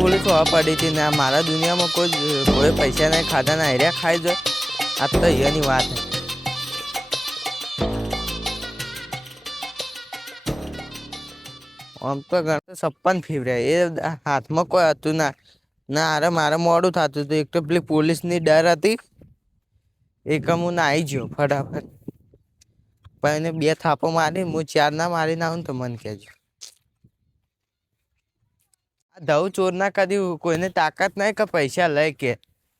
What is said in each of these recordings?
Police પડી હતી ને મારા દુનિયામાં કોઈ પૈસા નહીં ખાધા ના હેર્યા ખાઈ જાય. આ તો એની વાત આમ તો ગણતો 56 ફેવર્યા એ હાથમાં કોઈ હતું ના ના. અરે મારે મોડું થતું હતું. એક તો પેલી પોલીસની ડર હતી. એક હું નાહી ગયો ફટાફટ. પણ એને 2 થાપો મારી. હું 4 ના મારીને આવું ને તો મને કહેજો. આ ધવ ચોર ના કદી કોઈને તાકાત નહીં કે પૈસા લઈ કે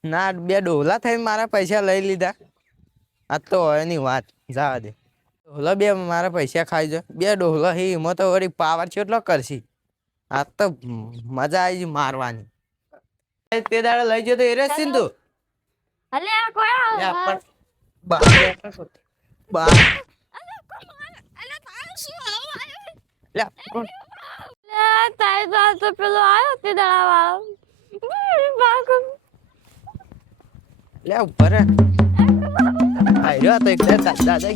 ના. 2 ડોહલા થઈને મારા પૈસા લઈ લીધા. આ તો હોય ની વાત. જવા દે. ડોહલા 2 મારા પૈસા ખાઈ જાય. 2 ડોહલા હી એમાં તો વળી પાવર કેટલો કરશી. આ તો મજા આવી ગઈ મારવાની. તે દાડે લઈ જતો એ રસ સિંધુ. અલે આ કોઈ પણ બા અલે તારું શું આવું લે કોણ લે તાય તો પેલો આયો તે દડા વાળો બાકો લે ઉપર આયરો તો એક દાદા લે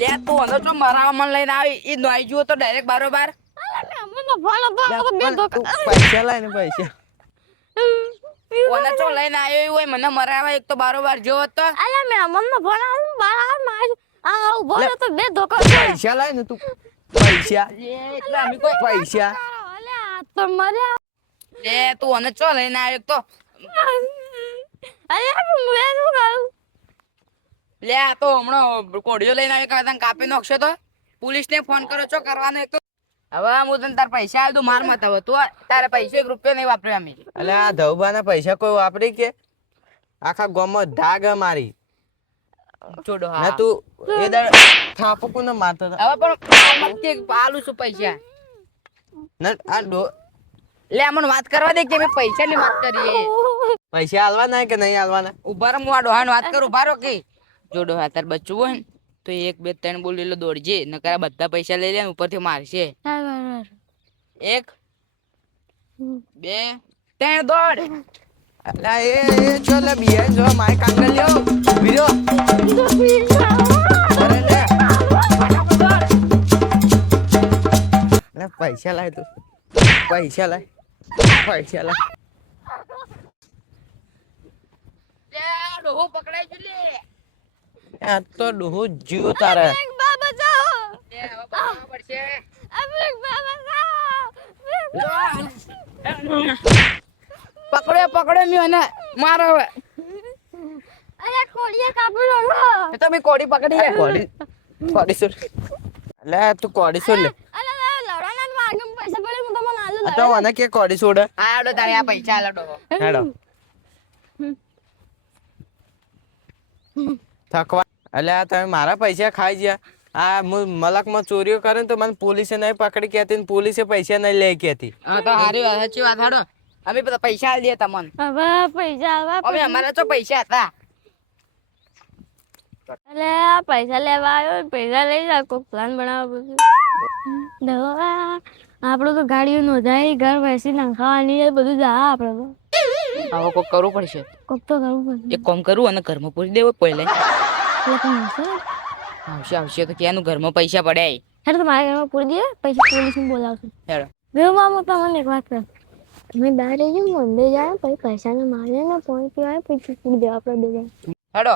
લે તું અને તો મારા મન લઈને આવી ઈ નોઈ જુઓ તો ડાયરેક્ટ બારોબાર. મને ફોન તો બે ધોકા પૈસા લાઈને પૈસા ઓને તો લઈને આવ્યો હોય મને મરાવા એક તો બારોબાર જોવો તો. અલે મે મમ્મા ફોન આવું બાર માર આ ઉભો તો બે ધોકા પૈસા લાઈને તું પૈસા એટલે અમે કોઈ પૈસા અલે આ તો મર્યા લે તું અને ચો લઈને આવ્યો એક તો. અલે હું શું કરું લે આ તો હમણાં કોડિયો લઈને આવ્યો કે તને કાપી નાખશો તો પોલીસને ફોન કરો છો કરવાનો એક તો. હવે હું તને તાર પૈસા આવ્યો માર મત હવે તું તારે પૈસા 1 રૂપિયો નહીં વાપર્યો અમે. અલે આ ધવબાના પૈસા કોઈ વાપરી કે આખા ગામમાં ધાગ મારી છોડો ના. હા તું એ દાડ થાપો કોને મારતો હતો? હવે પણ મત કે આલું છું પૈસા. ના આ લે અમને વાત કરવા દે કે અમે પૈસા ની વાત કરીએ. પૈસા આલવાના કે નહીં આલવાના? ઉભા રહો હું આ ડોહાની વાત કરું. ઉભા રહો કે જો ડોહા તાર બચ્ચું હોય ને તો 1 2 3 બોલ એટલે દોડજે નકર બધા પૈસા લઈ લે ને ઉપરથી મારશે. 1 2 3 દોડ. અલા એ ચો લે બિયા જો માય કાંગલ લ્યો બીરો અરે લે લે પૈસા લાય તું પૈસા લાય પૈસા લાય. લે ડોહો પકડાઈ ગયો લે. આ તો ડોહો જીવ તારે. બાબા જાઓ લે હવે પકડવા પડશે. અબે બાબા જાઓ પકડે મી અને મારો હવે. અરે કોડિયા કાપી લો એ તો મી કોડી પકડી લે. કોડી સુર લે તું કોડી સુર લે. અરે લવડાના માર્ગમ પૈસા પડે હું તમને આલુ આ તો મને કે કોડી સુડ આ ડો તારે આ પૈસા આલો ડોહો. હેડો થકવા. એટલે આ તમે મારા પૈસા ખાઈ ગયા. આ હું મલકમાં ચોરીઓ કરે ને તો મને પોલીસે નહીં પકડી કહેતી ને પોલીસે પૈસા નહીં લે કહેતી. હા તો હારી વાત સાચી વાત હાડો અમે બધા પૈસા આલ દે તમને. હવે પૈસા આવા હવે અમારા તો પૈસા હતા. અલે આ પૈસા લેવા આવ્યો પૈસા લઈ જા કોક પ્લાન બનાવવા બધું દવા આપણું તો ગાડીઓ નોંધાય ઘર બેસી નાખવાની એ બધું જા આપણે તો હવે કોક કરવું પડશે. કોક તો કરવું પડશે એક કામ કરું અને ઘરમાં પૂરી દેવો પહેલે. એટલે કોણ હશે આવશે તો ક્યાંનું ઘરમાં પૈસા પડ્યા. હેડ તો મારા ઘરમાં પૂરી દે પૈસા પોલીસને બોલાવશું. હેડો બેવ મામો તમને એક વાત કર તમે બહાર રહેજો મંદિર જાય પછી પૈસાને મારે ને પોઈન્ટ પીવાય પછી પૂરી દેવા આપણે બે હેડો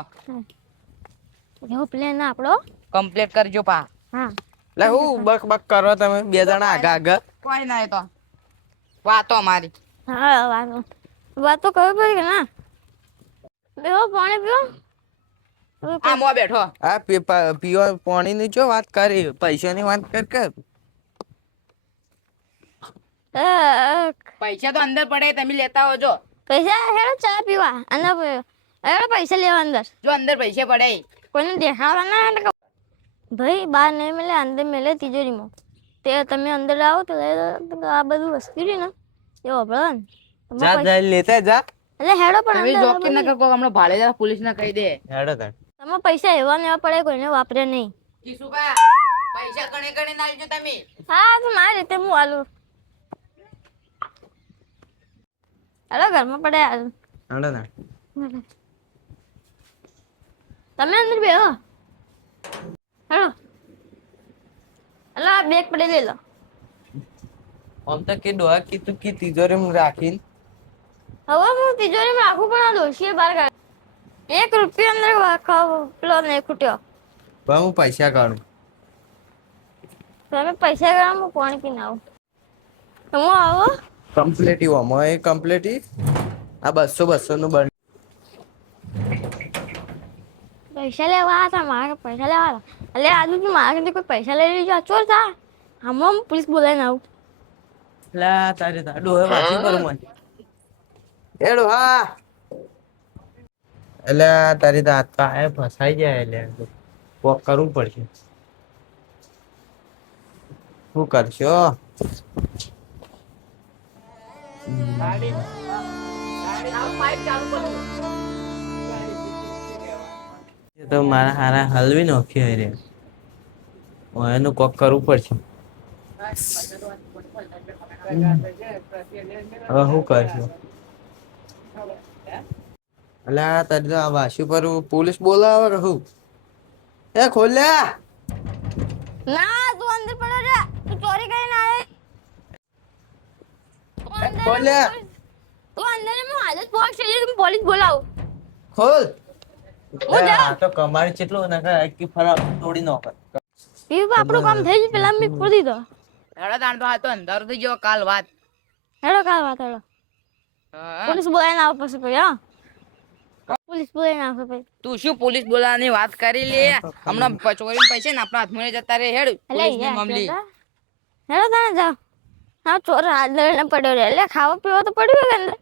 એવો પ્લાન આપણો કમ્પ્લીટ કરજો પા. હા લે હું બક બક કરો તમે 2 જણા આગા આગળ. કોઈ ના તો વાતો અમારી. હા વાતો કરવી પડી કે ના બેહો પાણી પીવો આ મો બેઠો. આ પીવા પાણી ની જો વાત કરી પૈસાની વાત કર પૈસા તો અંદર પડે તમે લેતા હોજો. પૈસા હેડો ચા પીવા અને હેડો પૈસા લેવા અંદર જો અંદર પૈસા પડે કોઈને દેખાડવા ના ભાઈ બહાર નહીં મળે અંદર મળે તિજોરીમાં તે તમે અંદર આવો તો આ બધું વસ્તુ રહી ને એ વાપરો ને જા જા લેતા જા. એટલે હેડો પણ તમે અંદર જોકી ના કરો હમણાં ભાડે જા પોલીસ ને કહી દે. હેડો તાર તમે પૈસા એવા ને એવા પડે કોઈને વાપરે નહીં. કિશુબા પૈસા ગણે ગણે નાલજો તમે. હા તો મારી રીતે હું આલું હેડો ઘરમાં પડે હેડો તાર તમે અંદર બેહો હેડો હલો આ બેગ પડે લઈ લો આમ તો કે ડોહા કીધું કે તિજોરીમાં રાખીને હવે હું તિજોરીમાં રાખું પણ આ ડોશીએ બહાર કાઢ 1 રૂપિયો અંદર પેલો નહીં ખૂટ્યો. હવે હું પૈસા કાઢું. તમે પૈસા ગરમ હું પાણી પીને આવું. તમે આવો કમ્પ્લેટી આમાં એ કમ્પ્લેટી આ 200 નું બન. પૈસા લેવા હતા મારે પૈસા લેવા હતા. એટલે આજુ તું મારા કોઈ પૈસા લઈ લેજો આ ચોર થા. હમણાં હું પોલીસ બોલાવીને આવું. લા તારે તા ડોહે વાંચી કરું મને. એ ડોહા એટલે તારી તો હાથ પાય ફસાઈ જાય એટલે કોક કરવું પડશે. શું કરશો? એ તો મારા હારા હલવી નાખી રે. એનું કોક કરવું પડશે. હવે શું કરશો? અલ્યા તારી તો આ વાસી પર પોલીસ બોલાવે કે શું? એ ખોલ્યા ના તું અંદર પડો રે તું ચોરી કરીને આવે ખોલ્યા તું અંદર હું હાલત પહોંચ છે તું પોલીસ બોલાવ ખોલ. હું જા. આ તો કમાડ કેટલો નકર આખી ફરા તોડી નાખે. પીવું આપણું કામ થઈ ગયું પેલા મેં ખોલી દીધો. હેડો તાણ તો આ તો અંધારું થઈ ગયો કાલ વાત. હેડો કાલ વાત હેડો હા. પોલીસ બોલાવીને આવો પછી ભાઈ હા પોલીસ બોલાવીને આવશે ભાઈ. તું શું પોલીસ બોલાવાની વાત કરી લે હમણાં ચોરીને પૈસા ને આપણા હાથમાં જતા રે હેડ એટલે પોલીસની મામલી હેડો તાને જાઓ હા ચોર હાથ લઈને પડ્યો રે એટલે ખાવા પીવા તો પડ્યું કે અંદર